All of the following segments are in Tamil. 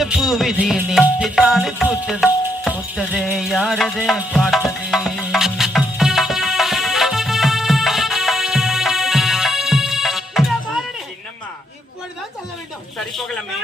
இந்த பூவிதி நீத்தி தானே பூத்தது பூத்தது யாரது பார்த்தது இப்பொழுதுதான் சொல்ல வேண்டும். சரி போகலாமே.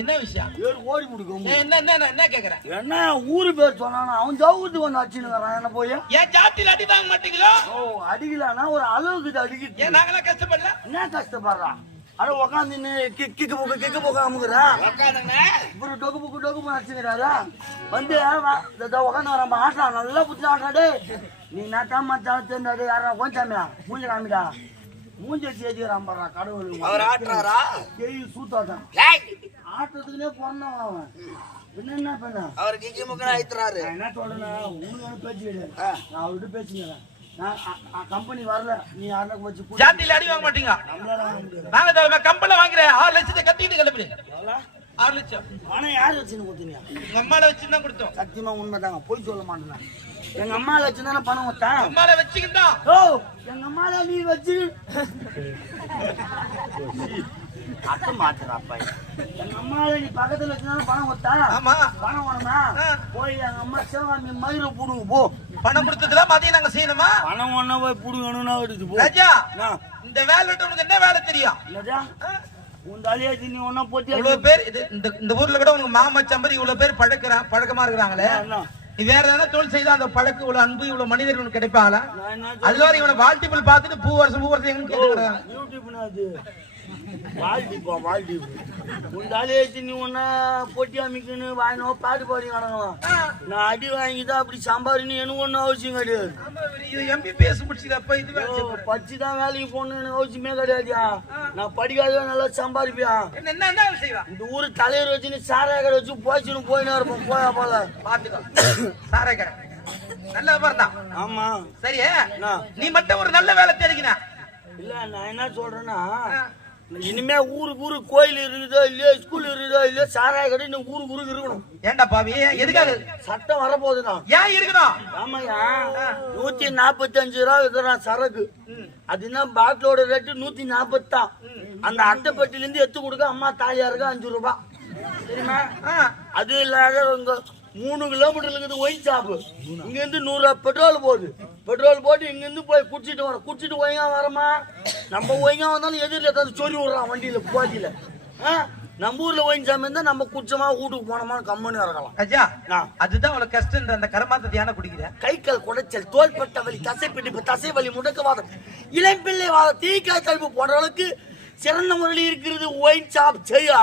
என்ன விஷயம்? ஓடி முடிக்கும். என்ன கேக்குற? என்ன ஊரு பேர் சொன்னானா அவன் ஜவுத்து வந்து அடிச்சுன்னு என்ன போய் ஏன் ஜாத்தில அடி வாங்க மாட்டீங்களோ? ஓ அடிக்கலானா ஒரு அளவுக்கு அடிக்கிட்டு. ஏன் நாங்களாம் கஷ்டப்படல? என்ன கஷ்டப்படுறான்? அட உக்காந்து கிக்கு போக அமுக்குறா இவரு டொக்கு புக்கு அடிச்சுக்கிறாரா வந்து உக்காந்து வர ஆட்டலாம் நல்லா புத்தி ஆட்டாடே நீ நாட்டாம சேர்ந்தாடு யாரா கொஞ்சாமியா மூஞ்சி காமிடா மூஞ்சி சேர்த்துக்கிறான் பாடுறா கடவுள் அவர் ஆட்டுறாரா சூத்தாட்டம் ஆட்டத்துக்குன்னே பிறந்தான் அவன் என்ன பண்ண அவர் கிஞ்சி முக்கா ஆயிட்டுறாரு என்ன சொல்றேன்னா உங்களுக்கு பேச்சு கிடையாது நான் அவர்கிட்ட பேசுங்க கம்பெனி வரல நீ யாரா வச்சு ஜாத்தில அடி வாங்க மாட்டீங்க நாங்க கம்பெனில வாங்குறேன் 6 லட்சத்தை கட்டிட்டு கிளம்புறேன் 6 லட்சம் பணம் யார் வச்சுன்னு கொடுத்தீங்க உங்க அம்மால வச்சு தான் கொடுத்தோம் சத்தியமா உண்மைதாங்க போய் சொல்ல மாட்டேன் எங்க அம்மால வச்சுதானே பணம் வச்சான் அம்மால வச்சுக்கிட்டா ஓ எங்க அம்மால நீ வச்சு அர்த்தம் மாத்துறாப்பா எங்க அம்மால நீ பக்கத்துல வச்சுதானே பணம் வச்சா ஆமா பணம் வேணுமா போய் எங்க அம்மா சிவகாமி மயிரை புடுங்க போ பணம் கொடுத்ததுல மதியம் நாங்க செய்யணுமா பணம் ஒண்ணா போய் புடுங்கணும்னா எடுத்து போ ராஜா இந்த வேலை உனக்கு என்ன வேலை தெரியும் ராஜா உன் தலையா நீ ஒண்ணா போட்டி இவ்வளவு பேர் இந்த ஊர்ல கூட உங்க மாமா சம்பரி இவ்வளவு பேர் பழக்கமா இருக்கிறாங்களே நீ வேற ஏதாவது தொழில் செய்தா அந்த பழக்கம் இவ்வளவு அன்பு இவ்வளவு மனிதர் உனக்கு கிடைப்பாங்களா அதுல வரை இவனை வாழ்த்திபிள் பார்த்துட்டு பூ வருஷம் எங்கன்னு கேட்டுக்கிறாங்க நீ ஒன்னா பொட்டி அமைக்கணும் வாங்கினோம் பாட்டு பாடி காணணும் நான் அடி வாங்கிதான் அப்படி சம்பாரின்னு எனக்கு ஒன்றும் அவசியம் கிடையாது எம்பிபிஎஸ் முடிச்சுக்கப்ப இது படிச்சுதான் வேலைக்கு போகணும்னு அவசியமே கிடையாதுயா நான் படிக்காத நல்லா சம்பாதிப்பியா என்ன செய்வா இந்த ஊரு தலைவர் வச்சுன்னு சாராய கடை வச்சு போச்சுன்னு போயினா இருப்போம் போயா போல பாத்துக்கோ சாராய கடை நல்ல தான் ஆமா சரி நீ மட்டும் ஒரு நல்ல வேலை தெரிவிக்கணும் இல்ல நான் என்ன சொல்றேன்னா இனிமே ஊருக்கு கோயில் இருக்குதோ இல்லையோ ஸ்கூல் இருக்குதோ இல்லையோ சாராய கடை இன்னும் ஊருக்கு இருக்கணும் ஏண்டா பாவி எதுக்காக சட்டம் வரப்போகுதுண்ணா ஏன் இருக்கணும் ஆமாயா 145 ரூபா விற்கிறான் சரக்கு அது என்ன பாட்டிலோட ரேட்டு 140 தான் அந்த அட்டைப்பட்டில இருந்து எடுத்து கொடுக்க அம்மா தாயாருக்கு 5 ரூபாய் தெரியுமா அது இல்லாத உங்க 3 கிலோமீட்டர் இருக்குது ஒயின் ஷாப்பு இங்க இருந்து 100 ரூபா பெட்ரோல் போகுது பெட்ரோல் போட்டு இங்க இருந்து போய் குடிச்சிட்டு வரோம் குடிச்சிட்டு ஒய்யா வரமா நம்ம ஒய்யா வந்தாலும் எதிரில் ஏதாவது சொல்லி விடுறான் வண்டியில போட்டியில நம்ம ஊர்ல ஒயின் ஷாப் இருந்தா நம்ம குடிச்சமா வீட்டுக்கு போனோமா கம்மனு இறங்கலாம் ஐயா அதுதான் அவ்வளவு கஷ்டம் அந்த கரமாத்த தியான குடிக்கிறேன் கை கால் குடைச்சல் தோள்பட்ட வலி தசை பிடிப்பு தசை வலி முடக்கவாதம் இளம்பிள்ளை வாதம் தீக்காய் தடுப்பு போன்ற அளவுக்கு சிறந்த முறையில் இருக்கிறது ஒயின் ஷாப் செய்யா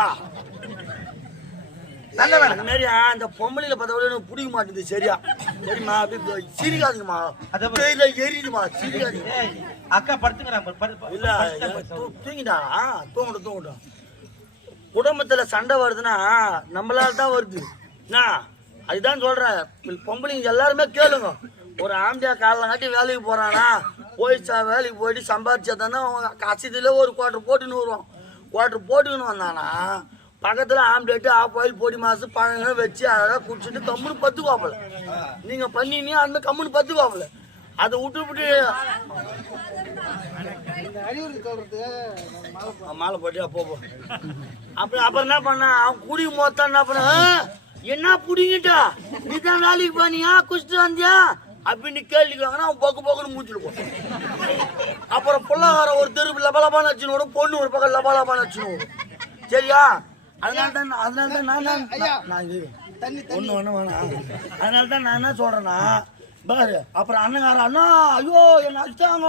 நல்ல வேலை மாரி அந்த பொம்பளையில பார்த்தா எனக்கு பிடிக்க மாட்டேங்குது சரியா சரிம்மா அப்படி சிரிக்காதுங்கம்மா அத எரியுதுமா சிரிக்காதீங்க அக்கா படுத்துக்கிறாங்க இல்ல தூங்கிட்டா தூங்கட்டும் குடும்பத்துல சண்டை வருதுன்னா நம்மளால தான் வருது என்ன அதுதான் சொல்றேன் பொம்பளைங்க எல்லாருமே கேளுங்க ஒரு ஆம்பியா காலம் காட்டி வேலைக்கு போறானா போய் வேலைக்கு போயிட்டு சம்பாதிச்சா தானே கசிதில் ஒரு குவார்டர் போட்டுன்னு வருவோம். குவார்டர் போட்டுக்கின்னு வந்தானா பக்கத்தில் ஆம்லேட்டு ஆஃப் ஆயில் பொடி மாசு பழங்க வச்சு அழகாக குடிச்சிட்டு கம்முன்னு பத்துக்குவாப்பில். நீங்கள் பண்ணினீங்க அந்த கம்முன்னு பத்துக்குவாப்பில். அதை விட்டு மாலை போட்டியா போ. அப்புறம் என்ன பண்ண அவன் குடி மொத்தம் என்ன பண்ண என்ன புடிங்கிட்டா நீ தான் வேலைக்கு போனியா குடிச்சிட்டு வந்தியா அப்படின்னு கேள்விக்காங்கன்னா அவன் பக்கு பக்குன்னு மூச்சிட்டு போ. அப்புறம் புள்ளகார ஒரு தெருவு லபலபான்னு வச்சுன்னு வரும், பொண்ணு ஒரு பக்கம் லபலபான்னு வச்சுன்னு வரும். சரியா? அதனால்தான் நான் என்ன சொல்றேன்னா பாரு. அப்புறம் அண்ணங்கார அண்ணா ஐயோ என்ன அடிச்சாங்க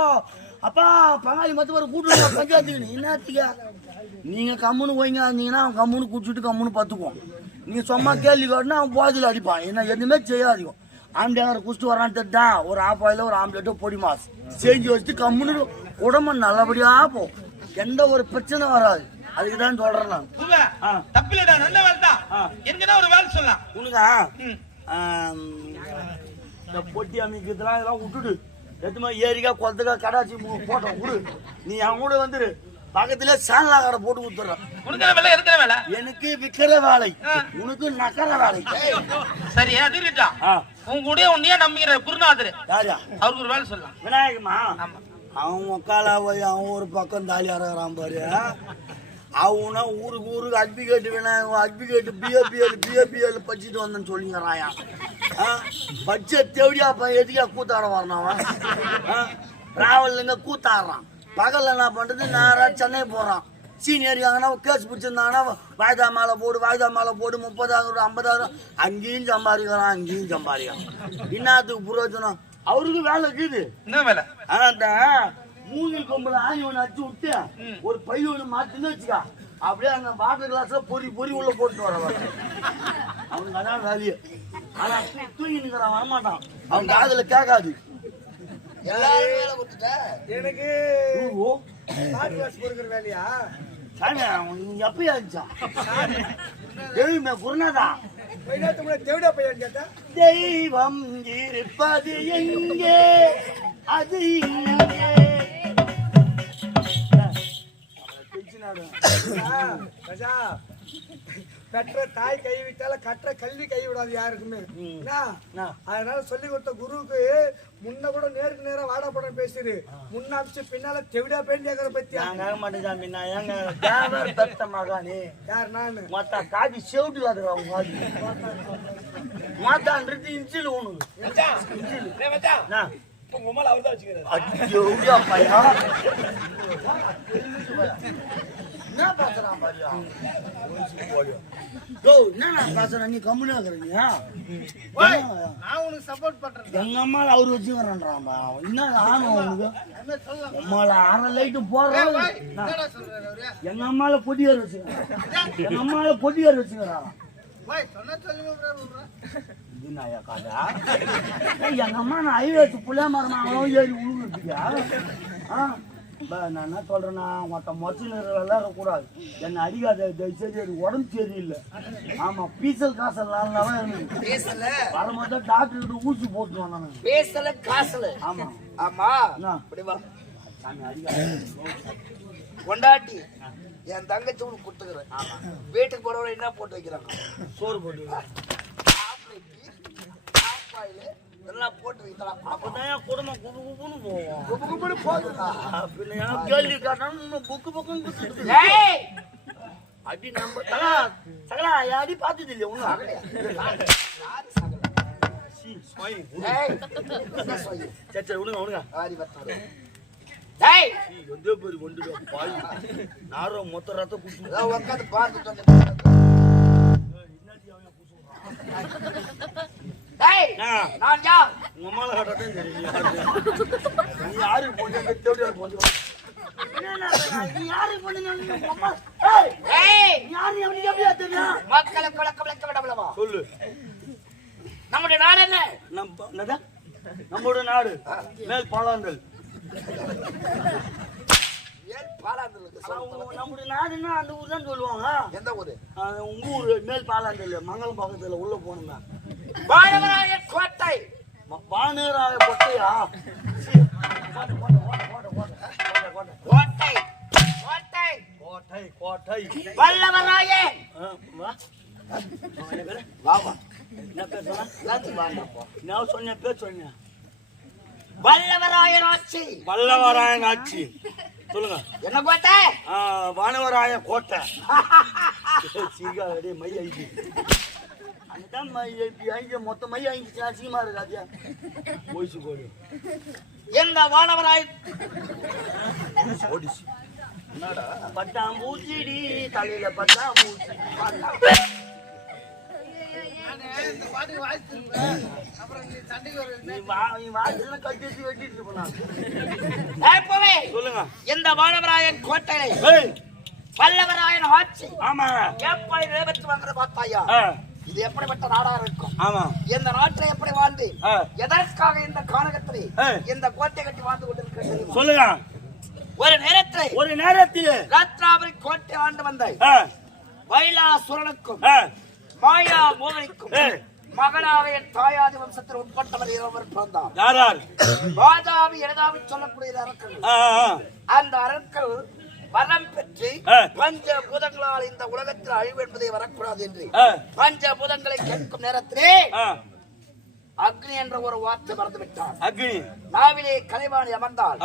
அப்பா பங்காளி மத்த பேர் கூட்டு பஞ்சாயத்துக்கு என்னத்துக்க நீங்க கம்முன்னு போய்ங்க இருந்தீங்கன்னா அவன் கம்முன்னு குடிச்சிட்டு கம்முன்னு பத்துக்குவோம். நீங்க சும்மா கேள்வி காட்டினா அவன் போதில் அடிப்பான். என்ன எதுவுமே செய்யாதீங்க. ஆம்லேட் குடிச்சிட்டு வரான்னு தெரிட்டான் ஒரு ஆஃப் ஆயில ஒரு ஆம்லேட்டோ பொடி மாசு செஞ்சு வச்சுட்டு கம்முன்னு உடம்பு நல்லபடியா போகும். எந்த ஒரு பிரச்சனை வராது. அதுக்கு தான் சொல்றேன் நான். தப்பில்லடா, நல்ல வேலை தான். எங்கன்னா ஒரு வேலை சொல்லலாம் உனக்கா இந்த பொட்டி அமைக்கிறதுலாம் இதெல்லாம் விட்டுடு. எதுமா ஏரிக்கா குளத்துக்கா கடாச்சி போட்டோம் விடு. நீ அவன் கூட வந்துரு. பக்கத்துல சேனலா கடை போட்டு கொடுத்துட்றேன். இருக்கிற வேலை எனக்கு விக்கிற வேலை, உனக்கு நக்கற வேலை. சரி அது இருக்கா. உங்க கூட உன்னையே நம்பிக்கிற குருநாதர் யாரா அவருக்கு ஒரு வேலை சொல்லலாம். விநாயகமா அவன் உக்காலா போய் அவன் ஒரு பக்கம் தாலி அறகிறான் பாரு. அவனா ஊருக்கு அட்வொகேட் விநாயகம் அட்வொகேட் பிஏபிஎல் படிச்சுட்டு வந்தேன்னு சொல்லிங்கிறாயா. பட்ஜெட் தேவடியா எதுக்கா கூத்தாட வரணும் அவன். டிராவல்ங்க கூத்தாடுறான். பகல்ல என்ன பண்றது நேரா சென்னை போறான். சீனியர் எங்கன்னா கேஸ் பிடிச்சிருந்தாங்கன்னா வாய்தா மாலை போடு 30,000 50,000 அங்கேயும் சம்பாதிக்கிறான் அங்கேயும் சம்பாதிக்கிறான். என்னத்துக்கு புரோஜனம்? அவருக்கு வேலை இருக்குது. என்ன வேலை? மூங்கில் கொம்புல ஆணி ஒன்று அடிச்சு விட்டு ஒரு பை ஒன்று மாத்தின்னு வச்சுக்கா. அப்படியே அந்த வாட்டர் கிளாஸ்ல பொறி உள்ள போட்டு வர அவனுக்கு அதான் வேலையே. ஆனா தூங்கி நிற்கிறான் வரமாட்டான். அவன் காதுல கேட்காது. எனக்கு வேலையா எப்பயா தெய்வமே குருநாதா தெய்வம் இருப்பது எங்கே அது இங்கே. பெற்ற தாய் கைவிட்டால கற்ற கல்வி கைவிடாது யாருக்குமே. அதனால சொல்லி கொடுத்த குருவுக்கு முன்ன கூட நேருக்கு நேரம் வாடா படம் பேசுது. முன்னாச்சு பின்னால தெவிடா பேண்டியாக்கிற பத்தி மகானே யார் நானு மொத்த காதி செவிட்டு மாத்தான்றது இன்சில் உனக்கு என்ன பேசுறான் பாரியா? நீ கம்முனா இருக்கிறீங்க. எங்க அம்மால அவரு வச்சுக்கிறான். என்ன ஆணும் அவனுக்கு அம்மால அரை லைட்டு போடுறான். எங்க அம்மால பொடியார் வச்சுக்கிறான். எங்க அம்மா நான் ஐவேத்து புள்ள மரம் ஏறி உழுகுறதுக்கா? நான் என்ன சொல்றேன்னா மொத்த மொச்சில் விளையாடக்கூடாது. என்னை அடிக்காத தயவுசெய்து உடம்பு சரியில்லை. ஆமா பீசல் காசல் வரும்போது டாக்டர் ஊசி போட்டு வந்தேன். ஆமா ஆமா சாமி அடிக்காத கொண்டாட்டி என் தங்கச்சி உனக்கு கொடுத்துக்கிறேன். வீட்டுக்கு போறவங்க என்ன போட்டு வைக்கிறாங்க? சோறு போட்டு இதெல்லாம் போட்டு வைக்கலாம். அப்பதான் குடும்பம் குபுன்னு போவோம். குபுன்னு போகுதா? கேள்வி காட்டணும் புக்கு அடி நம்ம சகலா யாரி பார்த்தது இல்லையா ஒண்ணு சரி விடுங்க நாரும் மொத்த ரத்த குடிச்சு உட்காந்து பார்த்து சொல்லு. நம்முடைய நாடு என்ன? நம்மளுடைய நாடு மேல் பாலாந்தல். நம்முடைய நாடுன்னா அந்த ஊர் தான் சொல்லுவாங்க. எந்த ஊரு? உங்க ஊரு மேல் பாலாந்தல் மங்களம் பக்கத்துல உள்ள போனோங்க. வானவராய கோட்டை. வானவராய கோட்டையா? கோட்டை கோட்டை கோட்டை கோட்டை வல்லவராயே வா வா வா என்ன பேர் சொன்ன எல்லாத்தையும் வாங்கப்போ நான் சொன்ன பேர் சொன்னேன் வல்லவராயன் ஆட்சி வல்லவராயன் ஆட்சி சொல்லுங்க என்ன கோட்டை வானவராய கோட்டை சீர்காழி மை ஐந்து அங்கதான் மை ஐந்து மொத்த மை ஐந்து அசிங்கமா இருக்கு அதியா ஓய்ச்சி கோடி எந்த வானவராய் ஓடிச்சு என்னடா பட்டாம்பூச்சிடி தலையில பட்டாம்பூச்சி சொல்லுங்க எந்த வானவராயன் கோட்டை வல்லவராயன் ஆட்சி ஆமா எப்படி நிறைவேற்றி வந்தது பார்த்தாயா இது எப்படிப்பட்ட நாடா இருக்கும் ஆமா இந்த நாட்டை எப்படி வாழ்ந்து எதற்காக இந்த கானகத்திலே இந்த கோட்டை கட்டி வாழ்ந்து கொண்டிருக்கிறது சொல்லுங்க ஒரு நேரத்தில் ராத்ராபுரி கோட்டை ஆண்டு வந்த வைலாசுரனுக்கும் மாயா மோகனிக்கும் மகனாவே தாயாதி வம்சத்தில் உட்பட்டவர் இருவர் பிறந்தார் யார் வாதாபி இடதாபி சொல்லக்கூடிய அரக்கர்கள் அந்த அரக்கர்கள் வரம் பெற்று பஞ்ச பூதங்களால் இந்த உலகத்தில் அழிவு என்பதை வரக்கூடாது என்று பஞ்ச பூதங்களை கேட்கும் நேரத்திலே அக்னி என்ற ஒரு வார்த்தை மறந்து விட்டார். அக்னி நாவிலே கலைவாணி அமர்ந்தால்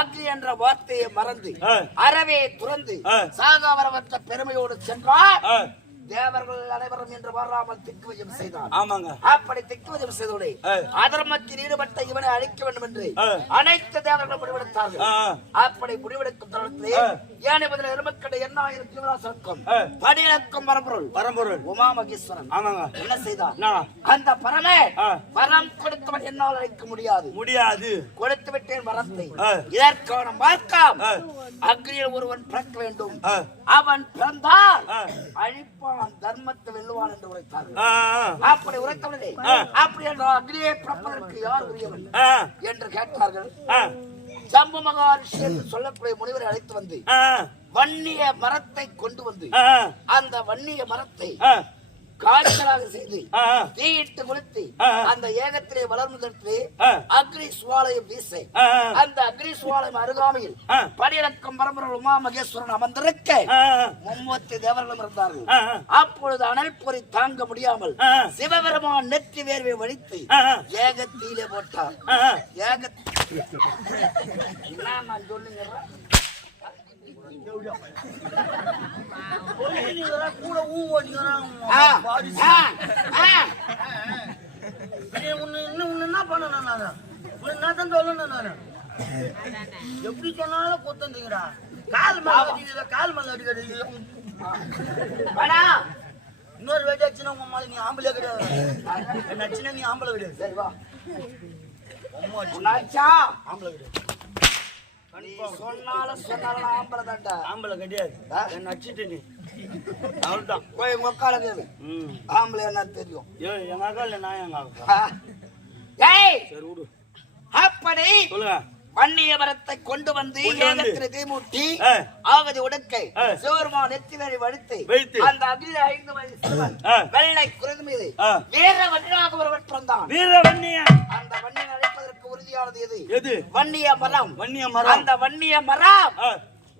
அக்னி என்ற வார்த்தையை மறந்து அறவே துறந்து சாகாவரவற்ற பெருமையோடு சென்றார். தேவர்கள் அனைவரும் என்று வராமல் திக்குவஜம் செய்தார். ஆமாங்க. அப்படி திக்குவஜம் செய்தோடு அதர்மத்தில் ஈடுபட்ட இவனை அழிக்க வேண்டும் என்று அனைத்து தேவர்களும் முடிவெடுத்தார்கள். அப்படி முடிவெடுக்கும் தருணத்திலே ஏனை முதல எருமக்கடை 8000 திருவிழாசருக்கும் படியிறக்கும் பரம்பொருள் உமா மகேஸ்வரன் என்ன செய்தார்? அந்த பரமே வரம் கொடுத்தவன் என்னால் அழிக்க முடியாது கொடுத்து விட்டேன் வரத்தை. இதற்கான மார்க்கம் அக்னியில் ஒருவன் பிறக்க வேண்டும். அவன் பிறந்தால் அழிப்பான், தர்மத்தை வெல்லுவான் என்று உரைத்தார்கள். அப்படி உரைத்தவனே அப்படி என்ற அக்னியை பிறப்பதற்கு யார் உரியவன் என்று கேட்டார்கள். ஜம்பு மகாரிஷி என்று சொல்லக்கூடிய முனிவரை அழைத்து வந்து வன்னிய மரத்தை கொண்டு வந்து அந்த வன்னிய மரத்தை காய்ச்சலாக செய்து தீயிட்டு கொளுத்தி அந்த ஏகத்திலே வளர்ந்ததற்கு அக்னி சுவாலையை வீச அந்த அக்னி சுவாலை அருகாமையில் படியிறக்கம் பரம்பரை உமா மகேஸ்வரன் அமர்ந்திருக்க 30 தேவர்களும் இருந்தார்கள். அப்பொழுது அனல் பொறி தாங்க முடியாமல் சிவபெருமான் நெற்றி வேர்வை வலித்து ஏகத்திலே போட்டார். நான் சொல்லுங்க கூட என்ன பண்ண எப்படி சொன்னாலும் கொத்தீங்கடா. கால் மேல அடிக்கிறது இன்னொரு வேலை ஆச்சுன்னா உங்க அம்மா நீ ஆம்பளை கிடையாது. நச்சுனா நீ ஆம்பளை கிடையாது. ஆம்பளை கிடையாது. சொன்னாலும் ஆம்பளை கிடையாது. நச்சுட்டு நீ அவ்வளவுதான். போய் உங்க அக்கால கேளு ஆம்பளை என்ன தெரியும். எங்க அக்கா இல்ல நான் எங்க அக்கா. சரி விடு. அப்படி சொல்லுங்க. வன்னிய மரத்தை கொண்டு வந்து ஏகத்திலே தீமூட்டி ஆகதி உடக்கை சிவருமா நெத்தி வேலை வடித்து அந்த அகில 5 வயது சிறுவன் வெள்ளை குரங்கு மீது வீர வன்னியாக ஒருவர் பிறந்தான். வீர வன்னிய அந்த வன்னியை அழைப்பதற்கு உறுதியானது எது? வன்னிய மரம். அந்த வன்னிய மரம்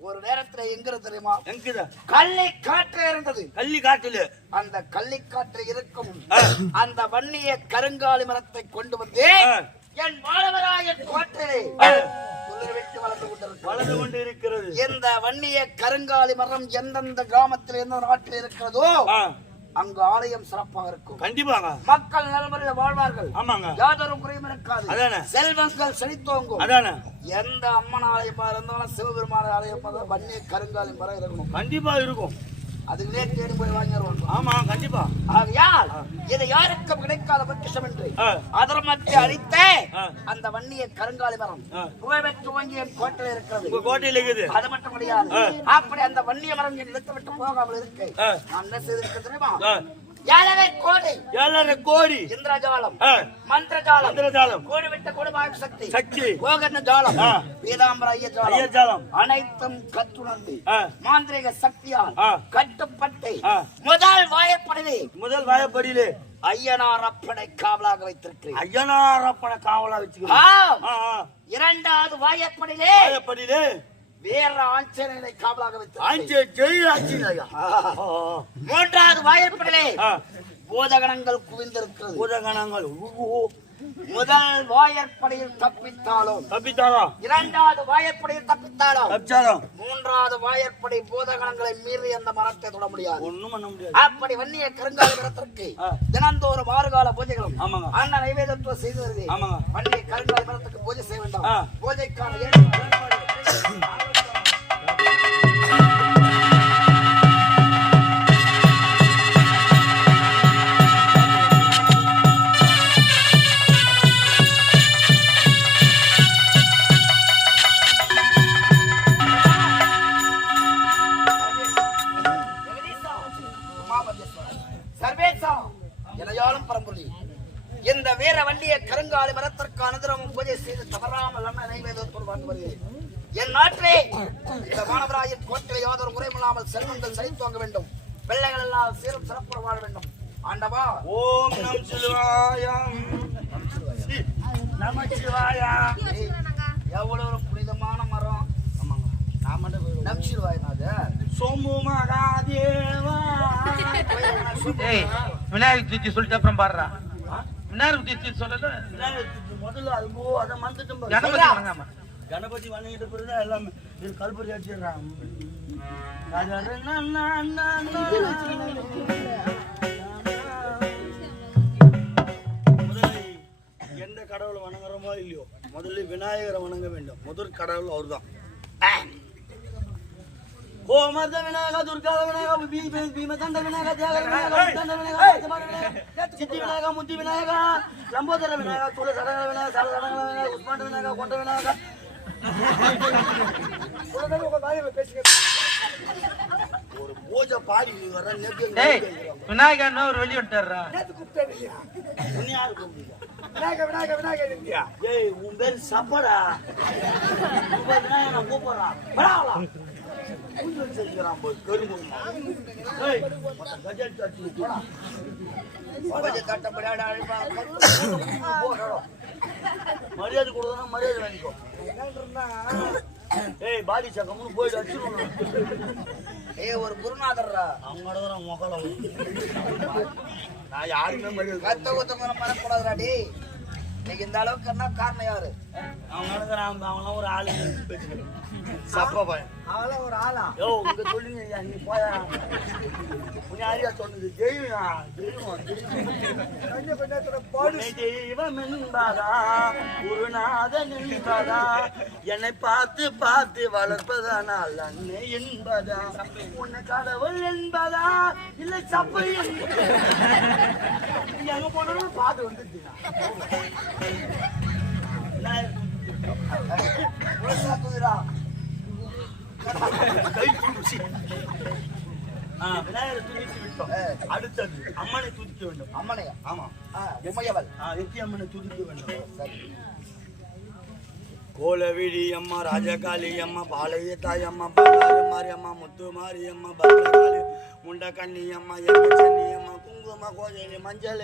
ஒரு நேரத்துல எங்க இருந்து தெரியுமா? எங்குதா? கள்ளி காற்று இருந்தது. கள்ளி காட்டுல அந்த கள்ளி காற்று இருக்கும் அந்த வன்னிய கருங்காலி மரத்தை கொண்டு வந்து என் மாணவராய கோட்டையை வளர்ந்து கொண்டு இருக்கிறது. இந்த வன்னிய கருங்காலி மரம் எந்தெந்த கிராமத்தில் எந்த நாட்டில் இருக்கிறதோ அங்கு ஆலயம் சிறப்பாக இருக்கும். கண்டிப்பாங்க. மக்கள் நலமுறையில் வாழ்வார்கள். ஆமாங்க. யாதொரு குறையும் இருக்காது. அதானே. செல்வங்கள் செழித்தோங்கும். அதானே. எந்த அம்மன் ஆலயமா இருந்தாலும் சிவபெருமான ஆலயமா தான் வன்னிய கருங்காலி மரம் இருக்கணும். கண்டிப்பா இருக்கும். அதுக்குள்ளே தேடி போய் வாங்கிடுவாங்க. ஆமா கண்டிப்பா. ஆகையால் இது யாருக்கும் கிடைக்காத பொக்கிஷம் என்று அதர்மத்தை அழித்த அந்த வன்னிய கருங்காலி மரம் புகழ்பெற்று வாங்கிய கோட்டையில் இருக்கிறது. கோட்டையில் இருக்குது. அது மட்டும் கிடையாது. அப்படி அந்த வன்னிய மரம் நிறுத்த விட்டு போகாமல் இருக்க நான் என்ன செய்திருக்க தெரியுமா? 7 கோடி இந்திரஜாலம், மந்திரஜாலம், கோடி விட்ட கொடுமாய சக்தி, கோகர்ண ஜாலம், பீதாம்பர ஐயஜாலம் அனைத்தும் கற்றுணர்ந்து மாந்திரிக சக்தியால் கட்டுப்பட்டு முதல் வாயப்படியிலே ஐயனார் அப்பனை காவலாக வைத்திருக்கிறேன். ஐயனார் அப்பனை காவலா வச்சுக்கிறேன். இரண்டாவது வாயப்படியிலே வேற ஆஞ்சநேயனை காவலாக வைத்திருக்கிறேன். மூன்றாவது வாயப்படியிலே பூதகணங்கள் குவிந்திருக்கிறது. பூதகணங்கள் முதல் வாயற்படையில் தப்பித்தாலும் இரண்டாவது வாயற்படையில் தப்பித்தாலும் மூன்றாவது வாயற்படை பூதகணங்களை மீறி அந்த மரத்தை தொட முடியாது. ஒண்ணும் பண்ண முடியாது. அப்படி வன்னிய கருங்கால மரத்திற்கு தினந்தோறும் 6 கால பூஜைகளும் அண்ணன் நைவேதத்துவம் செய்து வருகிறேன். வன்னிய கருங்கால மரத்துக்கு பூஜை செய்ய வேண்டாம். பூஜைக்கான இந்த வீர வண்டிய கருங்காலி மரத்திற்கு அனுதினமும் பூஜை செய்து தவறாமல் நைவேதத்தோடு வாழ்ந்து வருகிறேன். என் நாட்டிலே இந்த மாணவராயின் கோட்டில் யாதொரு குறைமில்லாமல் செல்வங்கள் செழித்து வாங்க வேண்டும். பிள்ளைகள் எல்லாம் சீரும் சிறப்புற வாழ வேண்டும். ஆண்டவா ஓம் நம சிவாயா. நமச்சிவாயா. எவ்வளவு ஒரு புனிதமான மரம். நமச்சிவாயனாத சோமு மகாதேவா. விநாயகர் சதுர்த்தி சொல்லிட்டு அப்புறம் பாடுறா. விநாயகர் சதுர்த்தி சொல்லல முதல்ல அது அதை மறந்துட்டும். கணபதி வணங்கிட்ட பிறகுதான் எல்லாமே இது கல்பரி அடிச்சிடுறாங்க. முதல்ல எந்த கடவுளை வணங்குறோமோ இல்லையோ முதல்ல விநாயகரை வணங்க வேண்டும். முதல் கடவுள் அவர் தான். கோமர்த விநாயக, துர்கா விநாயக, பீமதண்ட விநாயக, தியாக விநாயக, சித்தி விநாயக, முத்தி விநாயக, லம்போதர விநாயக, சூழ சடங்கல விநாயக, சால சடங்கல விநாயக, உஸ்மாண்ட விநாயக, கொண்ட விநாயக. ஒரு பூஜை பாடி வர விநாயகர் ஒரு வெளியே விட்டாரா? உன் பேரு சப்படா. விநாயகன் கூப்பிடுறான். மரியாதை கொடுத்தா மரியாதை வாங்கிக்கோ. ஏய் பாடி சக்கம்னு போயிட்டு அடிச்சிருவோம். ஒரு குருநாதர்ரா அவங்களோட மொகலம். நான் யாருமே மரியாதை கத்த கொத்த மறக்கூடாதுராடி. இன்னைக்கு இந்த அளவுக்கு காரணம் யாரு? அவங்களாம் ஒரு ஆளு பேசுகிறேன். சப்பா பையன் அவெல்லாம் ஒரு ஆளா? யோ இங்க சொல்லுங்க நீ போயா. உன்னை யாரையா சொன்னது? தெய்வம் தெய்வம் என்பதா குருநாதன் என்பதா என்னை பார்த்து பார்த்து வளர்ப்பதானால் அன்னை என்பதா உன்னை கடவுள் என்பதா இல்லை சப்பை எங்க போனாலும் பார்த்து வந்துருச்சுனா விநாயகரை துதித்து விட்டோம். அடுத்தது அம்மனை துதிக்க வேண்டும். அம்மனையா? ஆமா. உமையவள் எத்தி அம்மனை துதிக்க வேண்டும். கோலவிழி அம்மா, ராஜகாளி அம்மா, பாளைய தாய் அம்மா, பங்காரு மாரி அம்மா, முத்து மாரி அம்மா, பத்ரகாளி, முண்ட கண்ணி அம்மா, எங்க சென்னி அம்மா, குங்கும கோஜலி, மஞ்சள்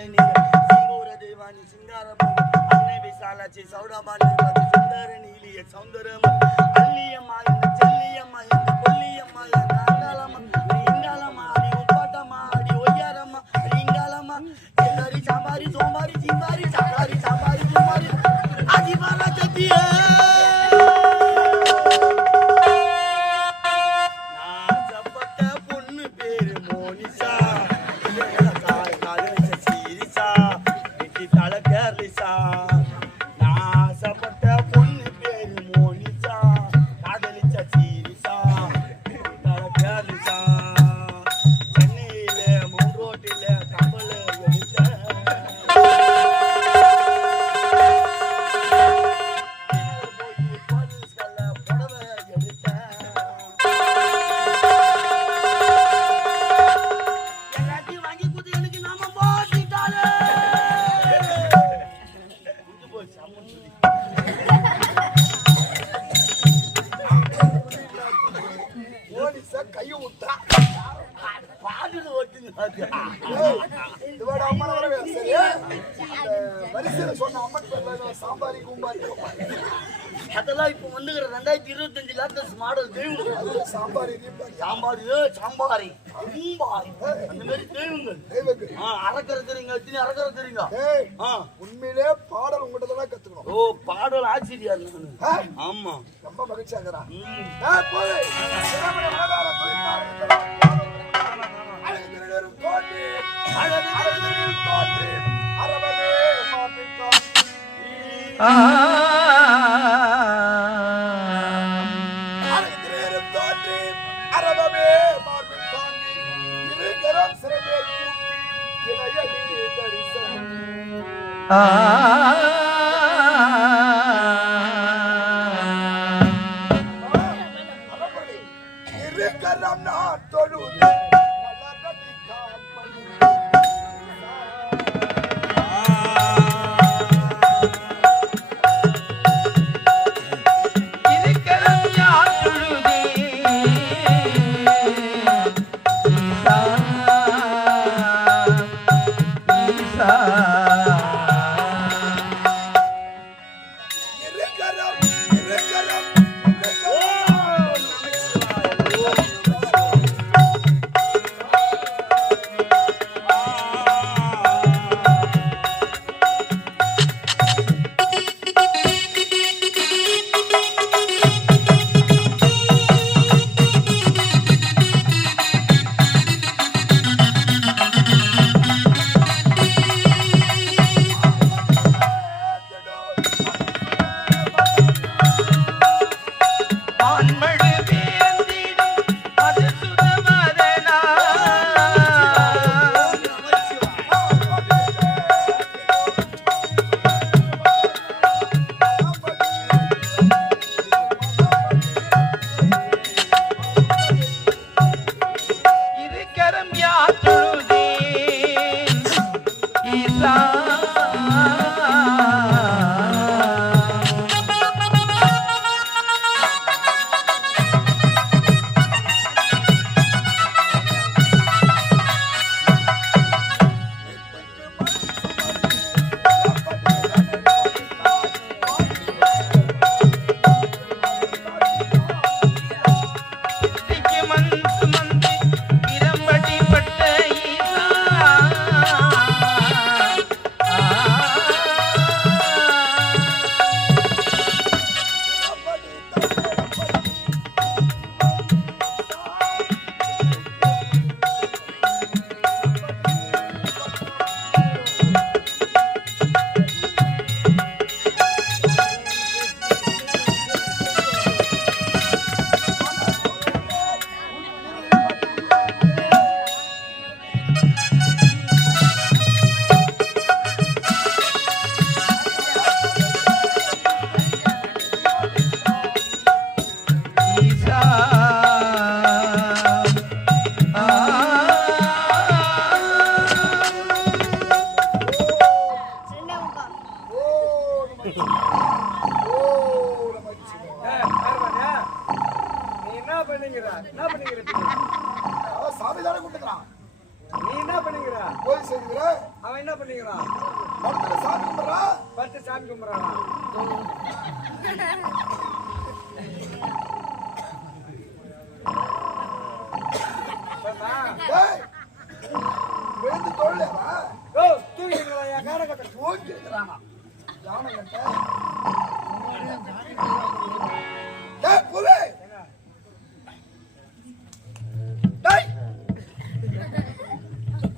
சிங்கூர தெய்வானி, சிங்காரம் அன்னை விசாலாட்சி, சௌடபாணி, சுந்தர நீலிய சௌந்தரம் அள்ளியம்மா, எங்க செல்லியம்மா, எங்க கொல்லியம்மா, எங்க அங்காளம்மா, இங்காளம்மா, அடி உப்பாட்டம்மா, அடி ஒய்யாரம்மா, இங்காளம்மா, எல்லாரி சாம்பாரி சோம்பாரி சிம்பாரி சாம்பாரி சாம்பாரி சோம்பாரி அதிபாரா சத்தியே. கடைசியில சொன்ன அம்மன் பேர்ல சாம்பாரி கும்பாரி அதெல்லாம் இப்ப வந்துக்கிற 2025 லேட்டஸ்ட் மாடல் தெய்வங்கள். சாம்பாரி சாம்பாரி சாம்பாரி கும்பாரி அந்த மாதிரி தெய்வங்கள். அறக்கற தெரியுங்க, எத்தனை அறக்கற தெரியுங்க. உண்மையிலே பாடல் உங்ககிட்ட தான் கத்துக்கணும். ஓ பாடல் ஆசிரியர் நானு. ஆமா ரொம்ப மகிழ்ச்சியா இருக்கிறான்.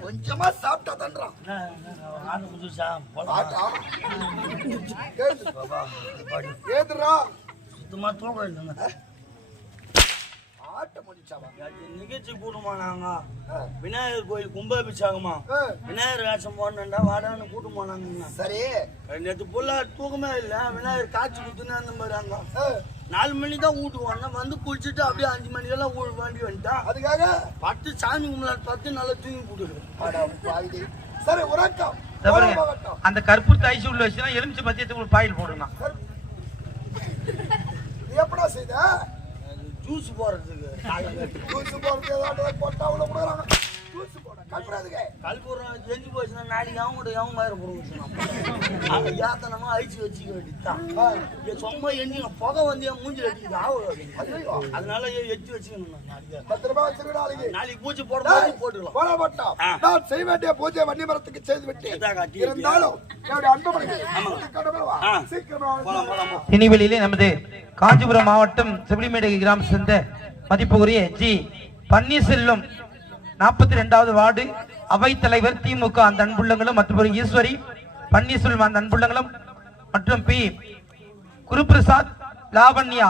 கொஞ்சமா சாப்பிட்டா தன்றான். சுத்தமா தூக்கம் இல்லைங்க. நிகழ்ச்சி கூட்டமா நாங்க விநாயகர் கோயில் கும்பாபிஷேகமா விநாயகர் வேஷம் போனா வாடான்னு கூட்டம் போனாங்க. சரி நேற்று புள்ள தூக்கமே இல்ல. விநாயகர் காய்ச்சி குத்துன்னு அந்த மாதிரி அங்க 4 மணி தான் வீட்டுக்கு வந்தேன். வந்து குளிச்சுட்டு அப்படியே 5 மணிக்கெல்லாம் வண்டி வந்துட்டான். அதுக்காக பட்டு சாமி கும்பலாட்டு பார்த்து நல்லா தூங்கி போட்டுருக்கேன். சரி உறக்கம் அந்த கற்பூர் தைச்சு உள்ள வச்சுன்னா எலுமிச்சை மத்தியத்துக்கு பாயில் போடணும். எப்படா செய்த ஜூஸ் போடுறதுக்கு ஜூஸ் போடுறது போட்டா அவ்வளவு கொடுக்குறாங்க. ஜூஸ் போட கல்புறாதுங்க கல்பூரம் செஞ்சு போச்சுன்னா நாளைக்கு அவங்க மாதிரி போடுவோம் யாத்தனமா அழிச்சு வச்சுக்க வேண்டியதுதான் சும்மா எண்ணி புகை வந்து என் மூஞ்சில் அடிக்குது ஆகும் அதனால எச்சு வச்சுக்கணும் நாளைக்கு 10 ரூபாய் வச்சிருக்க நாளைக்கு பூச்சி போட்டுக்கலாம் போட மாட்டோம் நான் செய்ய வேண்டிய பூஜை வன்னி மரத்துக்கு செய்து விட்டேன் இருந்தாலும் என்னுடைய அன்பு சீக்கிரம் இனிவெளியிலே நமது காஞ்சிபுரம் மாவட்டம் செவிலிமேடு கிராம சேர்ந்த மதிப்புக்குரிய ஜி பன்னீர்செல்வம் 42வது வார்டு அவைத் தலைவர் திமுக அந்த அன்புள்ளங்களும் மற்றும் ஈஸ்வரி பன்னீர்செல்வம் அந்த அன்புள்ளங்களும் மற்றும் பி குருபிரசாத் லாவண்யா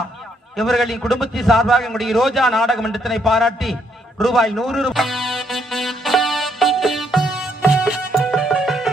இவர்களின் குடும்பத்தின் சார்பாக எங்களுடைய ரோஜா நாடக மன்றத்தினை பாராட்டி ரூபாய் 100